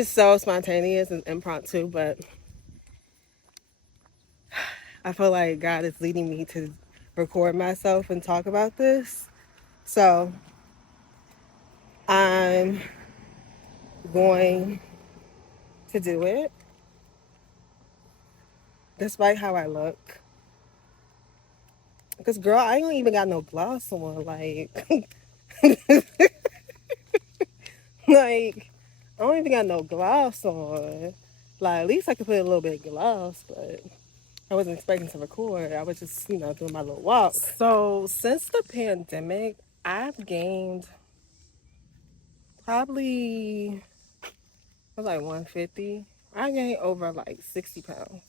is so spontaneous and impromptu, but I feel like God is leading me to record myself and talk about this. So I'm going to do it despite how I look. Because, girl, I ain't even got no gloss on. Like, I don't even got no gloss on. Like, at least I could put a little bit of gloss, but I wasn't expecting to record. I was just, doing my little walk. So, since the pandemic, I've gained probably, I was like 150. I gained over like 60 pounds.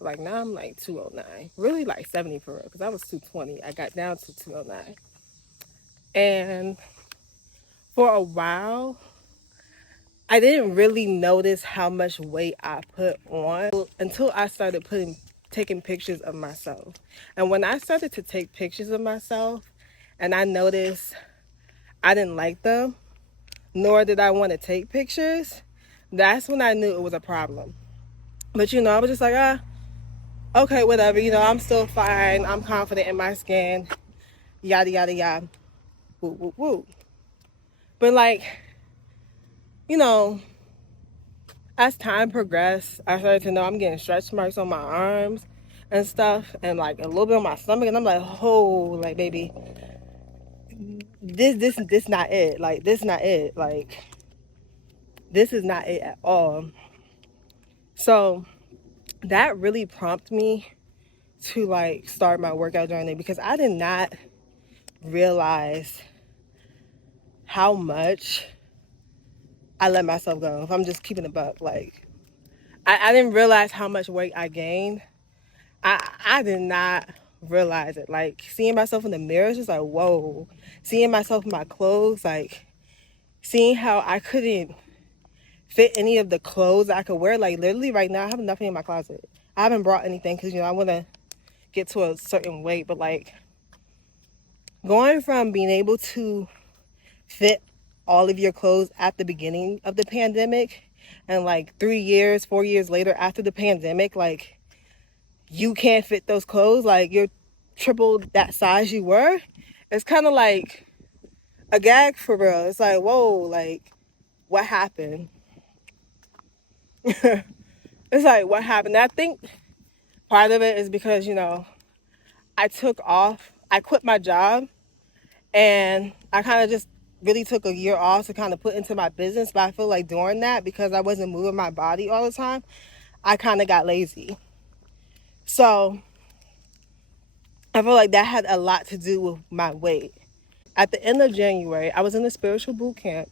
Like now I'm like 209. Really like 70 for real, because I was 220. I got down to 209. And for a while, I didn't really notice how much weight I put on until I started taking pictures of myself. And when I started to take pictures of myself and I noticed I didn't like them, nor did I want to take pictures, that's when I knew it was a problem. But I was just like, okay, whatever, I'm still fine. I'm confident in my skin, yada, yada, yada, woo, woo, woo. But like, you know, as time progressed, I started to know I'm getting stretch marks on my arms and stuff, and like a little bit on my stomach, and I'm like, oh, like, baby, this not it. Like, this not it. Like, this is not it at all. So that really prompted me to like start my workout journey, because I did not realize how much I let myself go. If I'm just keeping it buck, like I didn't realize how much weight I gained. I did not realize it. Like seeing myself in the mirror is just like, whoa. Seeing myself in my clothes, like seeing how I couldn't fit any of the clothes I could wear. Like literally right now I have nothing in my closet. I haven't brought anything because I want to get to a certain weight, but like going from being able to fit all of your clothes at the beginning of the pandemic and like 3 years, 4 years later after the pandemic, like you can't fit those clothes, like you're triple that size you were. It's kind of like a gag for real. It's like, whoa, like what happened? It's like, what happened? I think part of it is because, I quit my job, and I kind of just really took a year off to kind of put into my business. But I feel like during that, because I wasn't moving my body all the time, I kind of got lazy. So I feel like that had a lot to do with my weight. At the end of January, I was in a spiritual boot camp,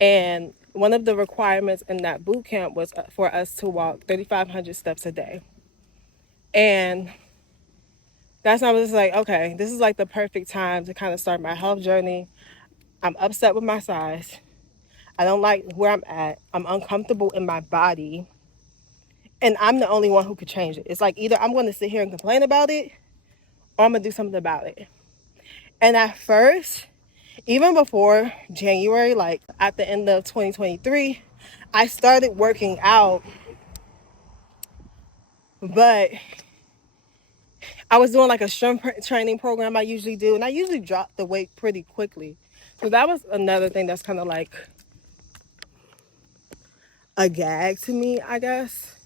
and one of the requirements in that boot camp was for us to walk 3,500 steps a day. And that's when I was like, okay, this is like the perfect time to kind of start my health journey. I'm upset with my size. I don't like where I'm at. I'm uncomfortable in my body. And I'm the only one who could change it. It's like either I'm going to sit here and complain about it, or I'm going to do something about it. And at first, even before January, like at the end of 2023, I started working out, but I was doing like a strength training program I usually do, and I usually drop the weight pretty quickly. So that was another thing that's kind of like a gag to me, I guess.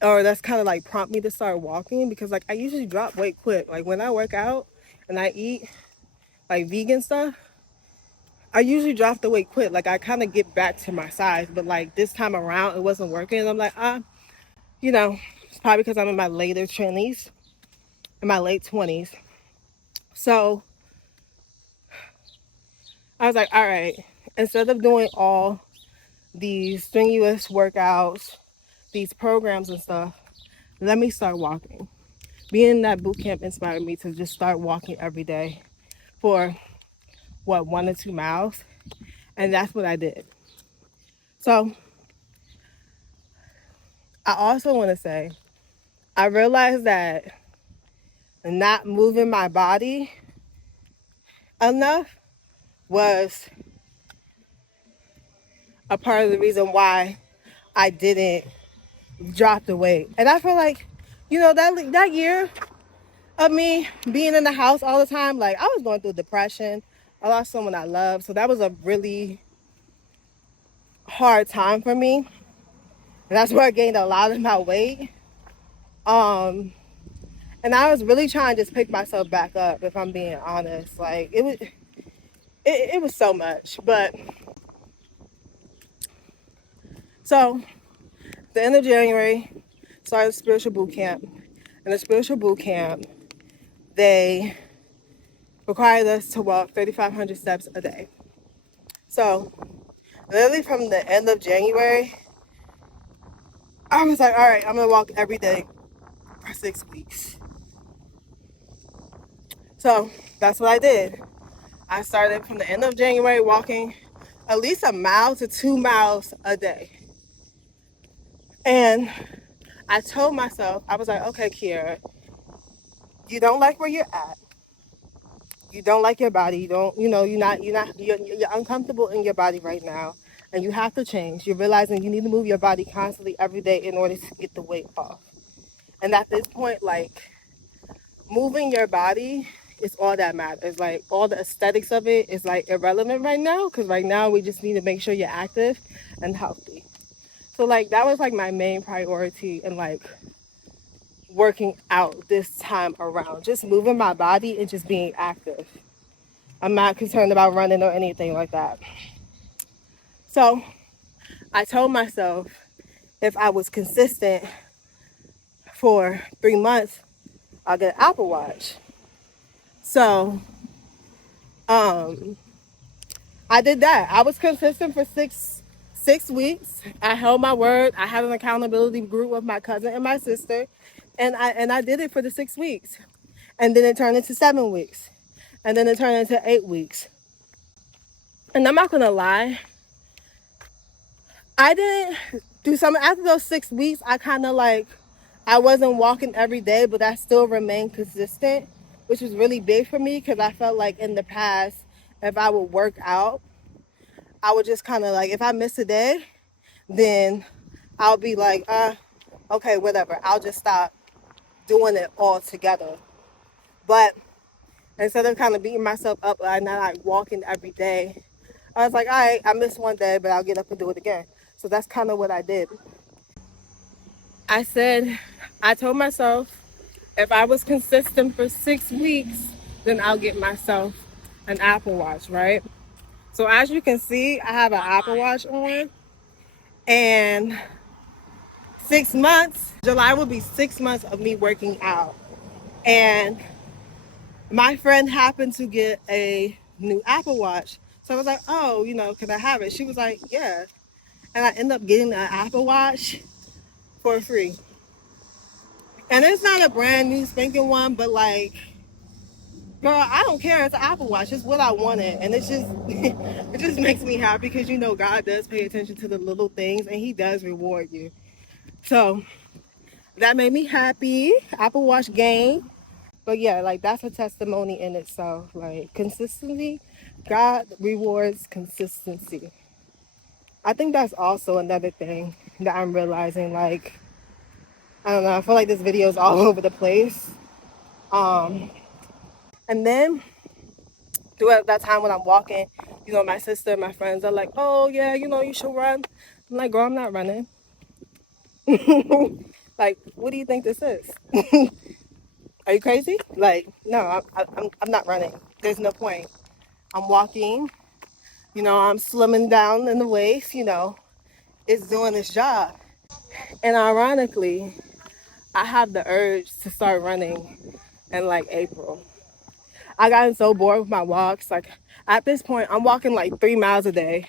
Or that's kind of like prompt me to start walking, because like I usually drop weight quick. Like when I work out and I eat like vegan stuff, I usually drop the weight quick. Like I kind of get back to my size, but like this time around it wasn't working. And I'm like, it's probably because I'm in my later 20s, in my late 20s. So I was like, all right, instead of doing all these strenuous workouts, these programs and stuff, let me start walking. Being in that boot camp inspired me to just start walking every day for 1 or 2 miles. And that's what I did. So I also want to say, I realized that not moving my body enough was a part of the reason why I didn't drop the weight. And I feel like, that year of me being in the house all the time, like I was going through depression. I lost someone I loved. So that was a really hard time for me. And that's where I gained a lot of my weight. And I was really trying to just pick myself back up, if I'm being honest. Like it was so much. But so the end of January, started a spiritual boot camp. And the spiritual boot camp, they required us to walk 3,500 steps a day. So literally from the end of January, I was like, all right, I'm gonna walk every day for 6 weeks. So that's what I did. I started from the end of January walking at least a mile to 2 miles a day. And I told myself, I was like, okay, Keara, you don't like where you're at. You don't like your body. You don't, you're uncomfortable in your body right now. And you have to change. You're realizing you need to move your body constantly every day in order to get the weight off. And at this point, like, moving your body is all that matters. Like, all the aesthetics of it is like irrelevant right now, because right now we just need to make sure you're active and healthy. So like that was like my main priority in like working out this time around, just moving my body and just being active. I'm not concerned about running or anything like that. So I told myself if I was consistent for 3 months, I'll get an Apple Watch. So I did that. I was consistent for six weeks. I held my word. I had an accountability group with my cousin and my sister, and I did it for the 6 weeks, and then it turned into 7 weeks, and then it turned into 8 weeks. And I'm not gonna lie, I didn't do something after those 6 weeks. I kind of like, I wasn't walking every day, but I still remained consistent, which was really big for me because I felt like in the past, if I would work out, I would just kind of like, if I miss a day, then I'll be like, okay, whatever. I'll just stop doing it all together. But instead of kind of beating myself up and not like walking every day, I was like, all right, I missed one day, but I'll get up and do it again. So that's kind of what I did. I told myself if I was consistent for 6 weeks, then I'll get myself an Apple Watch, right? So as you can see, I have an Apple Watch on, and 6 months, July will be 6 months of me working out. And my friend happened to get a new Apple Watch. So I was like, oh, can I have it? She was like, yeah. And I ended up getting an Apple Watch for free. And it's not a brand new spanking one, but like, girl, I don't care. It's an Apple Watch. It's what I wanted. And it's just, it just makes me happy because, God does pay attention to the little things and he does reward you. So that made me happy. Apple Watch game. But yeah, like that's a testimony in itself. Like consistency, God rewards consistency. I think that's also another thing that I'm realizing. Like, I don't know, I feel like this video is all over the place. And then throughout that time when I'm walking, my sister and my friends are like, oh yeah, you should run. I'm like, girl, I'm not running. Like, what do you think this is? Are you crazy? Like, no, I'm not running. There's no point. I'm walking, I'm slimming down in the waist, it's doing its job. And ironically, I have the urge to start running in like April. I gotten so bored with my walks. Like at this point, I'm walking like 3 miles a day,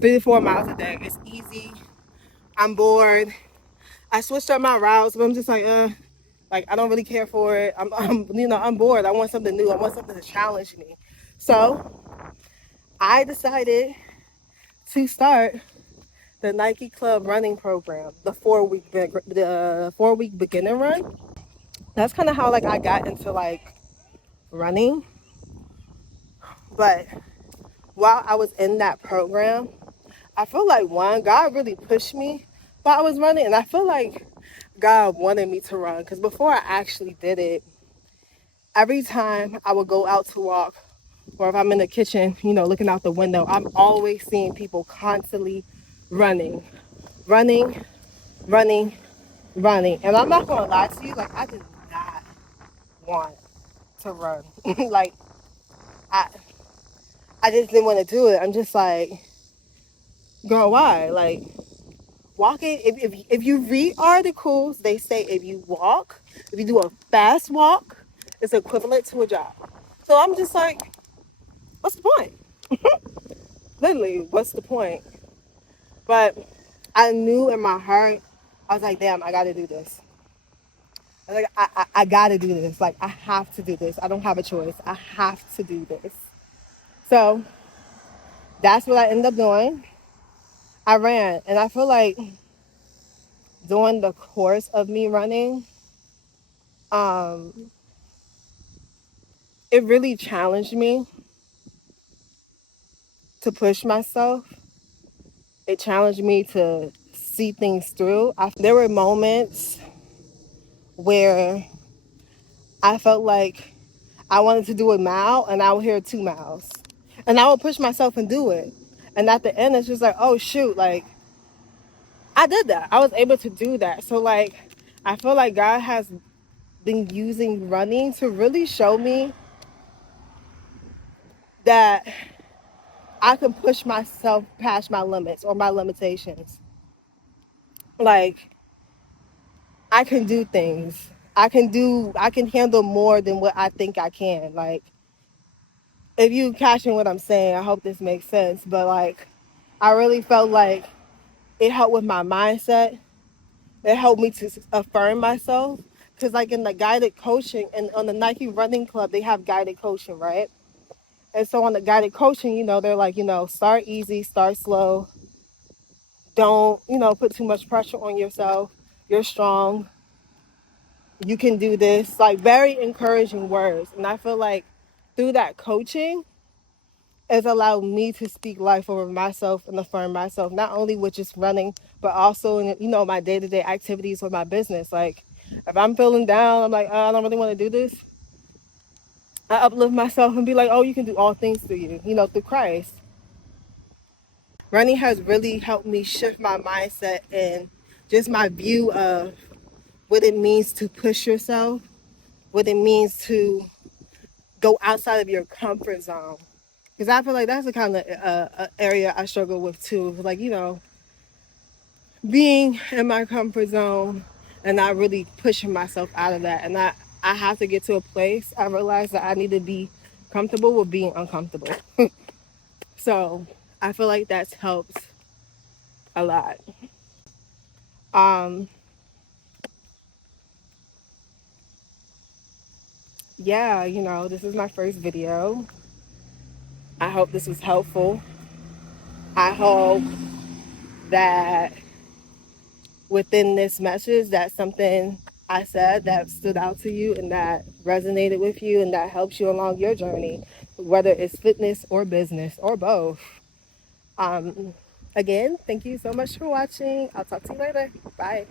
3 to 4 miles a day. It's easy. I'm bored. I switched up my routes, but I'm just like, I don't really care for it. I'm bored. I want something new. I want something to challenge me. So I decided to start the Nike Club running program, the 4-week beginner run. That's kind of how like I got into like running. But while I was in that program, I feel like God really pushed me while I was running, and I feel like God wanted me to run because before I actually did it, every time I would go out to walk, or if I'm in the kitchen, looking out the window, I'm always seeing people constantly running, running, running, running. And I'm not gonna lie to you, like I did not want to run. Like I I just didn't want to do it. I'm just like, girl, why? Like walking, if you read articles, they say if you do a fast walk, it's equivalent to a jog. So I'm just like, what's the point? Literally, what's the point? But I knew in my heart, I was like, damn, I gotta do this. I was like, I gotta do this. Like, I have to do this. I don't have a choice. I have to do this. So that's what I ended up doing. I ran, and I feel like during the course of me running, um, it really challenged me to push myself. It challenged me to see things through. There were moments where I felt like I wanted to do a mile and I would hear 2 miles. And I would push myself and do it. And at the end, it's just like, oh, shoot, like, I did that. I was able to do that. So, like, I feel like God has been using running to really show me that I can push myself past my limits or my limitations. Like, I can do things. I can handle more than what I think I can. Like, if you catching what I'm saying, I hope this makes sense. But like, I really felt like it helped with my mindset. It helped me to affirm myself. Cause like in the guided coaching and on the Nike Running Club, they have guided coaching, right? And so on the guided coaching, they're like, start easy, start slow. Don't, put too much pressure on yourself. You're strong. You can do this. Like very encouraging words. And I feel like through that coaching, it's allowed me to speak life over myself and affirm myself, not only with just running, but also in, my day-to-day activities with my business. Like if I'm feeling down, I'm like, oh, I don't really want to do this. I uplift myself and be like, oh, you can do all things through you, through Christ. Running has really helped me shift my mindset and just my view of what it means to push yourself, what it means to go outside of your comfort zone. Because I feel like that's the kind of area I struggle with too. Like, being in my comfort zone and not really pushing myself out of that. And I have to get to a place, I realize that I need to be comfortable with being uncomfortable. So I feel like that's helped a lot. Um, yeah, this is my first video. I hope this was helpful. I hope that within this message, that's something I said that stood out to you and that resonated with you and that helps you along your journey, whether it's fitness or business or both. Again, thank you so much for watching. I'll talk to you later. Bye.